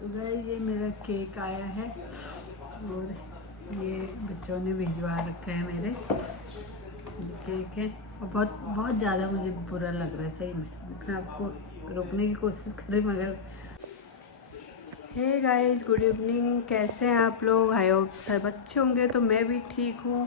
तो गाइस ये मेरा केक आया है और ये बच्चों ने भिजवा रखा है मेरे। केक है और बहुत बहुत ज़्यादा मुझे बुरा लग रहा है सही में। मैं आपको रोकने की कोशिश करें मगर। Hey guys, good evening. कैसे हैं आप लोग? आई होप सब अच्छे होंगे। तो मैं भी ठीक हूँ।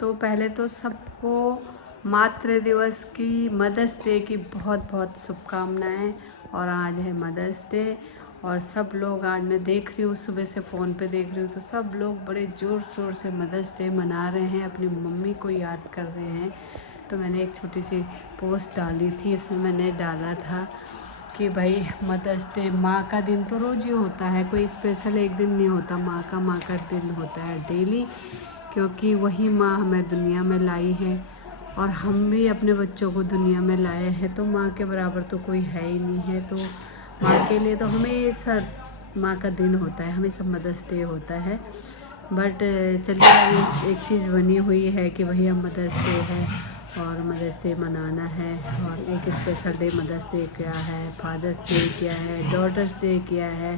तो पहले तो सबको मातृ दिवस की, मदर्स डे की बहुत बहुत शुभकामनाएं। और आज है मदर्स डे और सब लोग, आज मैं देख रही हूँ सुबह से फ़ोन पे देख रही हूँ तो सब लोग बड़े ज़ोर शोर से मदर्स डे मना रहे हैं, अपनी मम्मी को याद कर रहे हैं। तो मैंने एक छोटी सी पोस्ट डाली थी, इसमें मैंने डाला था कि भाई मदर्स डे, माँ का दिन तो रोज़ ही होता है, कोई स्पेशल एक दिन नहीं होता। माँ का दिन होता है डेली, क्योंकि वही माँ हमें दुनिया में लाई है और हम भी अपने बच्चों को दुनिया में लाए हैं। तो माँ के बराबर तो कोई है ही नहीं है। तो माँ के लिए तो हमेशा माँ का दिन होता है, हमेशा मदर्स डे होता है। बट चलिए, अभी एक चीज़ बनी हुई है कि भैया मदर्स डे है और मदर्स डे मनाना है। और एक स्पेशल डे मदर्स डे क्या है, फादर्स डे क्या है, डॉटर्स डे क्या है,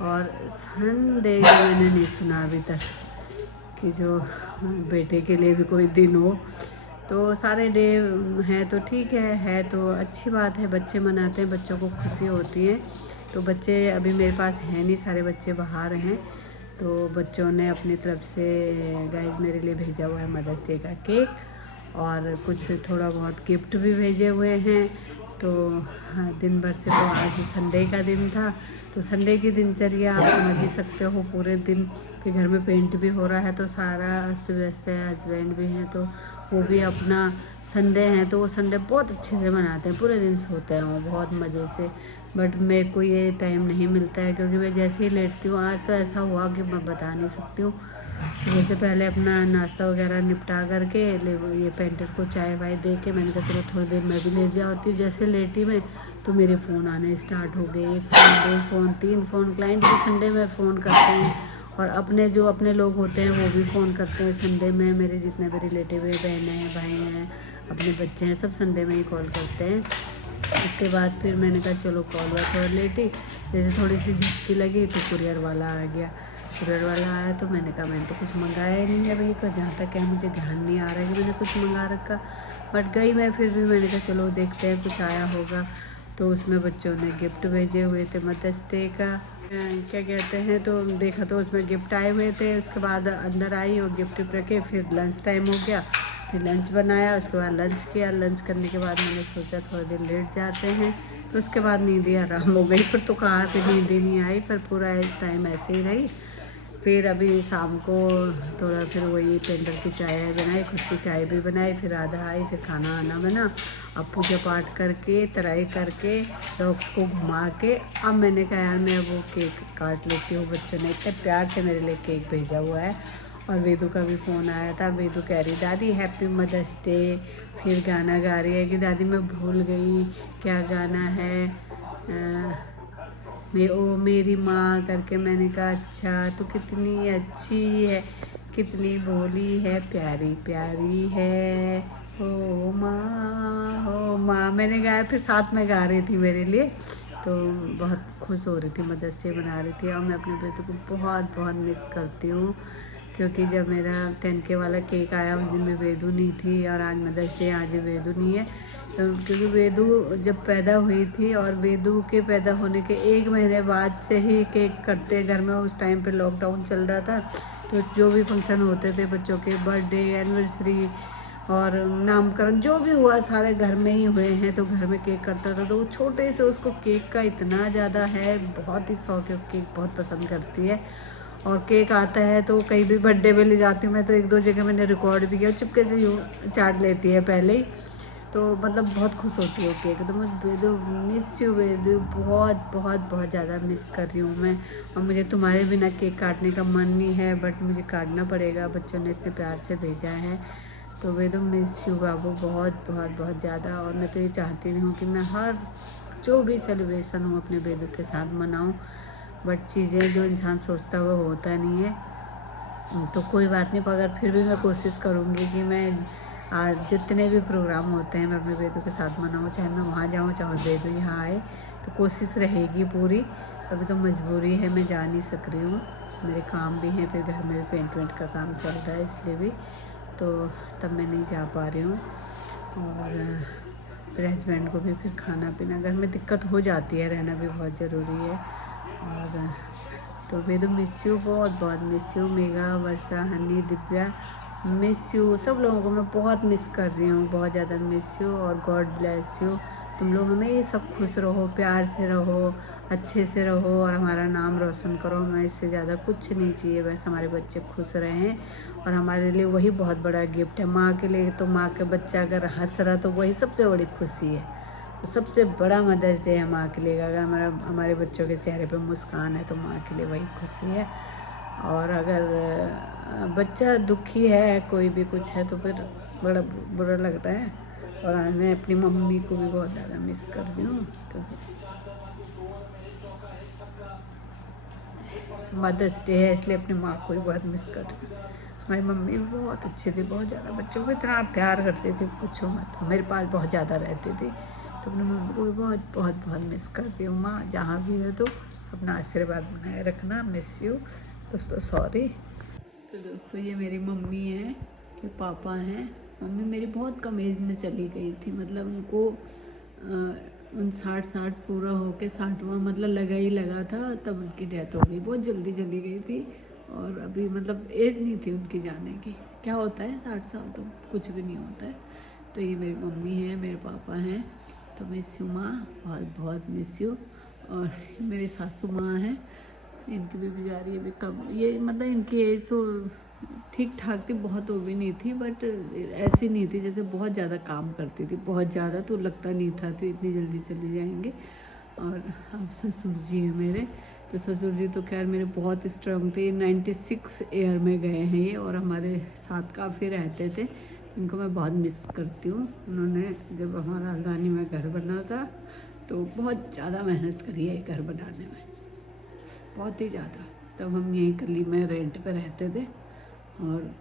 और संडे मैंने नहीं सुना अभी तक कि जो बेटे के लिए भी कोई दिन हो। तो सारे डे हैं तो ठीक है तो अच्छी बात है। बच्चे मनाते हैं, बच्चों को खुशी होती है। तो बच्चे अभी मेरे पास हैं नहीं, सारे बच्चे बाहर हैं। तो बच्चों ने अपनी तरफ से गाइस मेरे लिए भेजा हुआ है मदर्स डे का केक और कुछ थोड़ा बहुत गिफ्ट भी भेजे हुए हैं। तो हाँ, दिन भर से तो आज संडे का दिन था। तो संडे की दिनचर्या आप समझ ही सकते हो। पूरे दिन के घर में पेंट भी हो रहा है तो सारा अस्त व्यस्त है। हस्बैंड भी हैं तो वो भी अपना संडे है तो वो संडे बहुत अच्छे से मनाते हैं, पूरे दिन सोते हैं वो बहुत मज़े से। बट मेरे को ये टाइम नहीं मिलता है क्योंकि मैं जैसे ही लेटती हूँ, आज तो ऐसा हुआ कि मैं बता नहीं सकती हूँ। जैसे पहले अपना नाश्ता वगैरह निपटा करके ये पेंटर को चाय वाय दे के मैंने कहा चलो थोड़ी देर मैं भी लेट जाती हूँ। जैसे लेटी मैं तो मेरे फ़ोन आने स्टार्ट हो गए, 1 फ़ोन 2 फ़ोन 3 फ़ोन। क्लाइंट भी संडे में फ़ोन करते हैं और अपने लोग होते हैं वो भी फ़ोन करते हैं संडे में। मेरे जितने भी रिलेटिव है, बहनें हैं, भाई हैं, अपने बच्चे हैं, सब संडे में ही कॉल करते हैं। उसके बाद फिर मैंने कहा चलो कॉल वॉल थोड़ा लेटी, जैसे थोड़ी सी झपकी लगी तो कुरियर वाला आ गया। कुरियर वाला आया तो मैंने कहा मैंने तो कुछ मंगाया ही नहीं है भैया का, जहाँ तक है मुझे ध्यान नहीं आ रहा है कि मैंने कुछ मंगा रखा। बट गई मैं, फिर भी मैंने कहा चलो देखते हैं कुछ आया होगा। तो उसमें बच्चों ने गिफ्ट भेजे हुए थे मदर्स डे का, क्या कहते हैं। तो देखा तो उसमें गिफ्ट आए हुए थे। उसके बाद अंदर आई और गिफ्ट रखे, फिर लंच टाइम हो गया, फिर लंच बनाया। उसके बाद लंच किया, लंच करने के बाद मैंने सोचा थोड़ी देर लेट जाते हैं। तो उसके बाद नींद ही आराम हो गई, पर तो कहाँ पे नींद ही नहीं आई, पर पूरा टाइम ऐसे ही रही। फिर अभी शाम को थोड़ा फिर वही टेंडर की चाय बनाई, खुद की चाय भी बनाई, फिर आधा आई, फिर खाना आना बना। अब पूजा पाठ करके तराई करके डॉग्स को घुमा के अब मैंने कहा यार मैं वो केक काट लेती हूँ। बच्चों ने इतने प्यार से मेरे लिए केक भेजा हुआ है। और वेदू का भी फ़ोन आया था। वेदू कह रही दादी हैप्पी मदर्स डे। फिर गाना गा रही है कि दादी मैं भूल गई क्या गाना है, ओ मेरी माँ करके। मैंने कहा अच्छा, तो कितनी अच्छी है, कितनी भोली है, प्यारी प्यारी है, ओ माँ ओ माँ। मैंने गाया, फिर साथ में गा रही थी मेरे लिए। तो बहुत खुश हो रही थी, मदर्स डे मना रही थी। और मैं अपने बेटे को बहुत बहुत मिस करती हूँ क्योंकि जब मेरा 10K वाला केक आया उस दिन में वेदू नहीं थी और आज मदर्स डे, आज वेदू नहीं है। क्योंकि वेदू जब पैदा हुई थी और वेदू के पैदा होने के 1 महीने बाद से ही केक कटते घर में। उस टाइम पे लॉकडाउन चल रहा था तो जो भी फंक्शन होते थे बच्चों के, बर्थडे, एनिवर्सरी और नामकरण जो भी हुआ सारे घर में ही हुए हैं। तो घर में केक कटता था तो वो छोटे से उसको केक का इतना ज़्यादा है, बहुत ही शौक है, केक बहुत पसंद करती है। और केक आता है तो कहीं भी बर्थडे में ले जाती हूँ मैं तो 1-2 जगह मैंने रिकॉर्ड भी किया, चुपके से यूँ चाट लेती है पहले ही। तो मतलब बहुत खुश होती है केक। तो मैं वेदू मिस यू वेदू, बहुत बहुत बहुत ज़्यादा मिस कर रही हूँ मैं। और मुझे तुम्हारे बिना केक काटने का मन नहीं है बट मुझे काटना पड़ेगा, बच्चों ने इतने प्यार से भेजा है। तो वेदू मिस यू बाबू, बहुत बहुत बहुत ज़्यादा। और मैं तो ये चाहती नहीं हूँ कि मैं हर जो भी सेलिब्रेशन हो अपने वेदू के साथ मनाऊँ, बट चीज़ें जो इंसान सोचता है वो होता नहीं है। तो कोई बात नहीं, पर फिर भी मैं कोशिश करूँगी कि मैं आज जितने भी प्रोग्राम होते हैं मैं अपने वेदू के साथ मनाऊँ, चाहे मैं वहाँ जाऊँ चाहे वेदू यहाँ आए। तो कोशिश रहेगी पूरी अभी तो मजबूरी है, मैं जा नहीं सक रही हूँ, मेरे काम भी हैं, फिर घर में भी पेंट वेंट का काम चल रहा है, इसलिए भी तो तब मैं नहीं जा पा रही हूँ। और फिर हस्बैंड को भी फिर खाना पीना घर में दिक्कत हो जाती है, रहना भी बहुत ज़रूरी है। और तो वेदू मिस यू, बहुत बहुत miss you, Megha, Varsha, Honey, Divya, miss you, सब लोगों को मैं बहुत मिस कर रही हूँ, बहुत ज़्यादा मिस यू। और गॉड ब्लेस यू, तुम लोग हमें ये सब खुश रहो, प्यार से रहो, अच्छे से रहो और हमारा नाम रोशन करो। हमें इससे ज़्यादा कुछ नहीं चाहिए, बस हमारे बच्चे खुश रहें, और हमारे लिए वही बहुत बड़ा गिफ्ट है। माँ के लिए तो, माँ के बच्चा अगर हंस रहा तो वही सबसे बड़ी खुशी है, तो सबसे बड़ा मदर्स डे है माँ के लिए। अगर हमारे बच्चों के चेहरे पे मुस्कान है तो माँ के लिए वही खुशी है। और अगर बच्चा दुखी है, कोई भी कुछ है, तो फिर बड़ा बुरा लग रहा है। और आज मैं अपनी मम्मी को भी बहुत ज़्यादा मिस कर रही हूँ, क्योंकि मदर्स डे है, इसलिए अपनी माँ को भी बहुत मिस कर रही हूँ। हमारी मम्मी भी बहुत अच्छी थी, बहुत ज़्यादा बच्चों को इतना प्यार करती थी, पूछो मत, मेरे पास बहुत ज़्यादा रहती थी। तो अपनी मम्मी को भी बहुत बहुत बहुत मिस कर रही हूँ। माँ जहाँ भी हो तो अपना आशीर्वाद बनाए रखना, मिस यू दोस्तों, सॉरी। तो दोस्तों ये मेरी मम्मी है, ये पापा हैं। मम्मी मेरी बहुत कम एज में चली गई थी, मतलब उनको उन 60 पूरा होके 60वां मतलब लगा ही लगा था, तब उनकी डेथ हो गई, बहुत जल्दी चली गई थी। और अभी मतलब एज नहीं थी उनकी जाने की। क्या होता है 60 साल तो कुछ भी नहीं होता है। तो ये मेरी मम्मी है, मेरे पापा हैं, तो मिस यू माँ, बहुत बहुत मिस यू। और मेरी सासू माँ हैं, इनकी भी बेचारी अभी कम, ये मतलब इनकी एज तो ठीक ठाक थी, बहुत वो भी नहीं थी, बट ऐसी नहीं थी जैसे बहुत ज़्यादा काम करती थी, बहुत ज़्यादा तो लगता नहीं था कि इतनी जल्दी चले जाएंगे। और अब ससुर जी हैं मेरे, तो ससुर जी तो खैर मेरे बहुत स्ट्रांग थे, 96 ईयर में गए हैं ये, और हमारे साथ काफ़ी रहते थे। इनको मैं बहुत मिस करती हूँ। उन्होंने जब हमारा हल्द्वानी में घर बना था तो बहुत ज़्यादा मेहनत करी है घर बनाने में, बहुत ही ज़्यादा। तब हम यहीं गली में रेंट पे रहते थे, और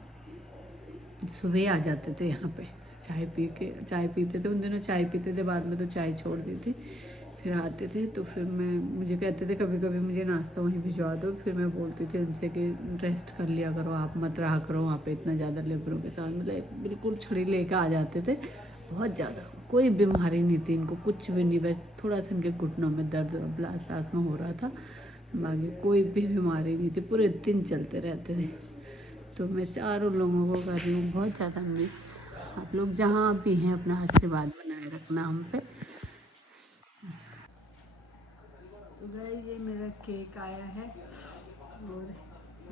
सुबह आ जाते थे यहाँ पे, चाय पीते थे। उन दिनों चाय पीते थे, बाद में तो चाय छोड़ दी थी। फिर आते थे तो फिर मुझे कहते थे कभी कभी मुझे नाश्ता वहीं भिजवा दो। फिर मैं बोलती थी उनसे कि रेस्ट कर लिया करो, आप मत रहा करो वहाँ पे इतना ज़्यादा लेबरों के साथ। मतलब बिल्कुल छड़ी लेकर आ जाते थे, बहुत ज़्यादा। कोई बीमारी नहीं थी इनको, कुछ भी नहीं, बस थोड़ा सा इनके घुटनों में दर्द ब्लास में हो रहा था, बाकी कोई भी बीमारी नहीं थी, पूरे दिन चलते रहते थे। तो मैं चारों लोगों को कर रही हूँ बहुत ज़्यादा मिस। आप लोग जहाँ भी हैं अपना आशीर्वाद बनाए रखना हम पे। तो गाइस ये मेरा केक आया है, और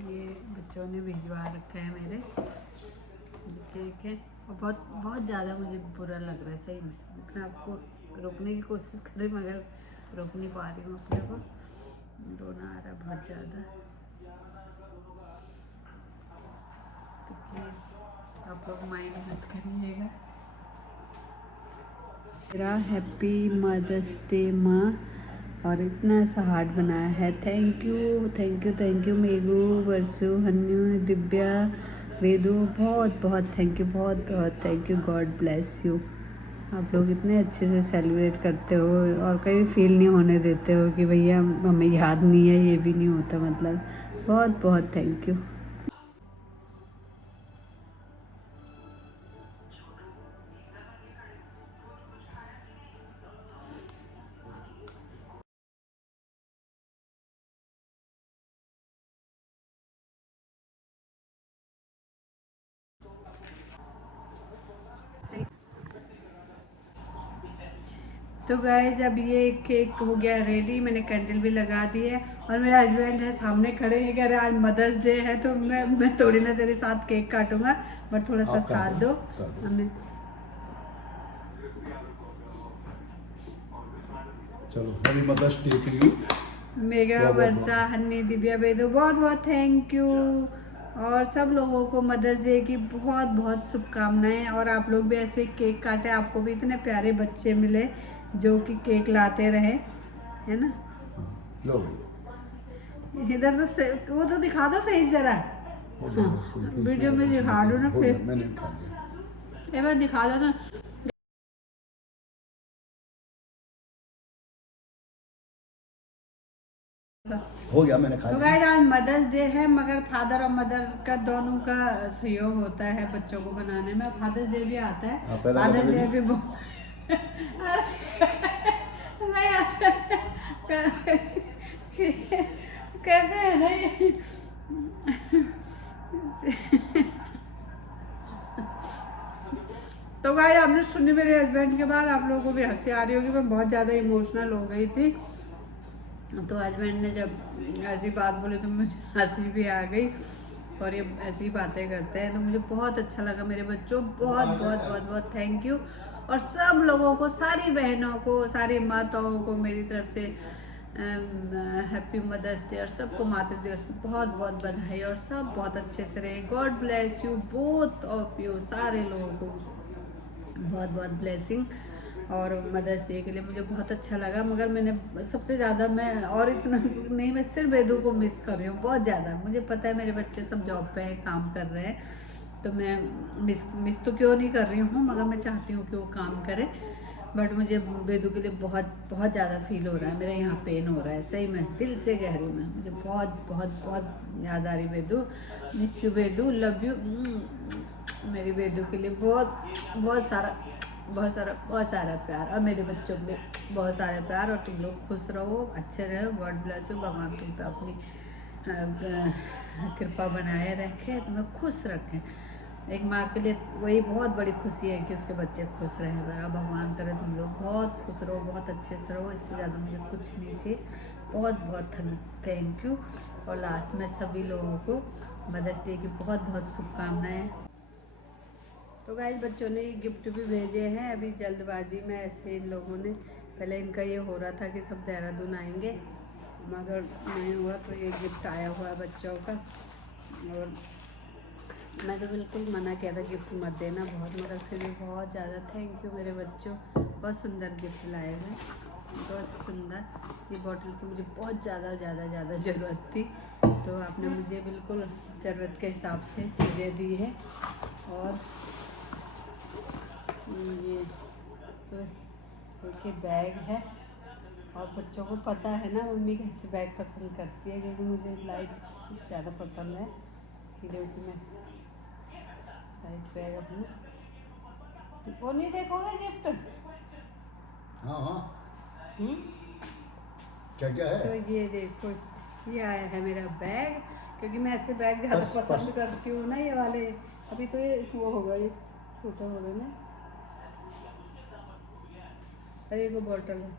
ये बच्चों ने भिजवा रखा है मेरे, केक है। और बहुत बहुत ज़्यादा मुझे बुरा लग रहा है सही में। मैं आपको रोकने की कोशिश कर रही, मगर रोक नहीं पा रही हूँ अपने को, रोना आ रहा है बहुत ज़्यादा। तो प्लीज़ आप लोग माइंड मत करिएगा। मेरा हैप्पी मदर्स डे माँ, और इतना सा हार्ट बनाया है। Thank you thank you thank you Meghu, Varshu, Hanyu, Divya, Vedu, बहुत बहुत थैंक यू, बहुत बहुत thank you. God bless you. आप लोग इतने अच्छे से सेलिब्रेट करते हो, और कभी फील नहीं होने देते हो कि भैया हमें याद नहीं है, ये भी नहीं होता, मतलब बहुत बहुत थैंक यू। तो गाइस अब ये केक हो गया रेडी, मैंने कैंडल भी लगा दी है, और मेरे हस्बैंड है सामने खड़े हैं, कह रहे आज मदर्स डे है, तो मैं थोड़ी ना तेरे साथ केक काटूंगा, बट थोड़ा सा साथ दो हमें। चलो happy mother's day to you. Megha, Varsha, Hanni, Divya, Bedo, बहुत बहुत थैंक यू। और सब लोगों को मदर्स डे की बहुत बहुत शुभकामनाएं। और आप लोग भी ऐसे केक काटे, आपको भी इतने प्यारे बच्चे मिले जो कि केक लाते रहे, है ना। लो भाई, इधर तो वो तो दिखा दो फेस जरा, वीडियो में दिखा दो ना फेस, मैंने खा लिया। एक बार दिखा दो ना। हो गया, मैंने खा तो लिया। गाइस आज मदर्स डे है, मगर फादर और मदर का दोनों का सहयोग होता है बच्चों को बनाने में। फादर्स डे भी आता है, हाँ, पैदा फादर्स करने डे लगी। भी बहुत कहते हैं ना ये तो गाइस आपने सुनी मेरे हस्बैंड के बाद, आप लोगों को भी हंसी आ रही होगी, मैं बहुत ज़्यादा इमोशनल हो गई थी। तो हस्बैंड ने जब ऐसी बात बोली तो मुझे हंसी भी आ गई, और ये ऐसी बातें करते हैं तो मुझे बहुत अच्छा लगा। मेरे बच्चों बहुत बहुत बहुत बहुत थैंक यू, और सब लोगों को, सारी बहनों को, सारी माताओं को मेरी तरफ से हैप्पी मदर्स डे, और सबको मातृ दिवस की बहुत बहुत बधाई, और सब बहुत अच्छे से रहे। God bless you both of you, सारे लोगों को बहुत बहुत ब्लेसिंग। और मदर्स डे के लिए मुझे बहुत अच्छा लगा, मगर मैंने सबसे ज़्यादा, मैं और इतना नहीं, मैं सिर्फ वेदू को मिस कर रही हूँ बहुत ज़्यादा। मुझे पता है मेरे बच्चे सब जॉब पे हैं, काम कर रहे हैं, तो मैं मिस तो क्यों नहीं कर रही हूँ, मगर मैं चाहती हूँ कि वो काम करे। बट मुझे वेदू के लिए बहुत बहुत ज़्यादा फील हो रहा है, मेरे यहाँ पेन हो रहा है, सही में दिल से कह रही हूँ मैं। मुझे बहुत बहुत बहुत याद आ रही Vedu, miss you Vedu, love you. मेरी बेदू के लिए बहुत सारा प्यार, और मेरे बच्चों के लिए बहुत सारा प्यार। और तुम लोग खुश रहो, अच्छे रहो, गॉड ब्लेस यू, भगवान तुम पे अपनी कृपा बनाए रखे, तुम्हें खुश रखें। एक माँ के लिए वही बहुत बड़ी खुशी है कि उसके बच्चे खुश रहें। मेरा भगवान करे तुम लोग बहुत खुश रहो, बहुत अच्छे से रहो, इससे ज़्यादा मुझे कुछ नहीं चाहिए। बहुत बहुत थैंक यू। और लास्ट में सभी लोगों को मदर्स डे की बहुत बहुत शुभकामनाएं। तो गाइस बच्चों ने ये गिफ्ट भी भेजे हैं, अभी जल्दबाजी में ऐसे इन लोगों ने, पहले इनका ये हो रहा था कि सब देहरादून आएंगे, मगर नहीं हुआ, तो ये गिफ्ट आया हुआ है बच्चों का। और मैं तो बिल्कुल मना किया था गिफ्ट मत देना बहुत, मगर फिर भी बहुत ज़्यादा थैंक यू मेरे बच्चों, बहुत सुंदर गिफ्ट लाए हुए, बहुत सुंदर। ये बॉटल की मुझे बहुत ज़्यादा ज़रूरत थी, तो आपने मुझे बिल्कुल ज़रूरत के हिसाब से चीज़ें दी है। और ये तो देखिए बैग है, और बच्चों को पता है ना मम्मी कैसे बैग पसंद करती है, क्योंकि मुझे लाइट ज़्यादा पसंद है, कि जो कि मैं लाइट बैग अपनी। वो नहीं देखोगे गिफ्ट? हाँ हाँ, क्या क्या तो है? ये देखो, ये आया है मेरा बैग, क्योंकि मैं ऐसे बैग ज़्यादा पसंद करती हूँ ना, ये वाले। अभी तो ये वो होगा, ये छोटा होगा ना। अरे वो बॉटल है,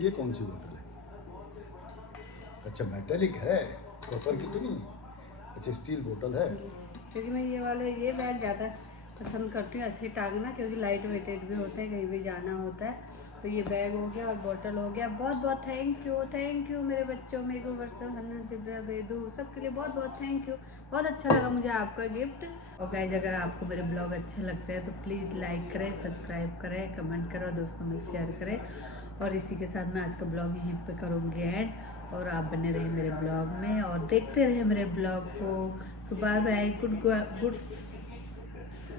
ये कौन सी बोतल है? अच्छा, मेटेलिक है, कॉपर की तो नहीं? अच्छा, स्टील बोतल है। क्योंकि मैं ये वाले ये बैग ज़्यादा पसंद करती हूँ ऐसे टांगना, क्योंकि लाइट वेटेड भी होते हैं, कहीं भी जाना होता है। तो ये बैग हो गया और बॉटल हो गया। बहुत बहुत थैंक यू मेरे बच्चों, मेरे को वर्षा, हन्ना, दिव्या, वेदू, सबके लिए बहुत बहुत थैंक यू। बहुत अच्छा लगा मुझे आपका गिफ्ट। और गाइस अगर आपको मेरे ब्लॉग अच्छे लगते हैं तो प्लीज़ लाइक करें, सब्सक्राइब करें, कमेंट करें, और दोस्तों में शेयर करें। और इसी के साथ मैं आज का ब्लॉग यहीं पे करूँगी एंड, और आप बने रहे मेरे ब्लॉग में और देखते रहे मेरे ब्लॉग को। तो bye bye, good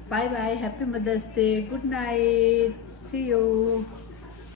bye bye, happy mother's day, good night, see you.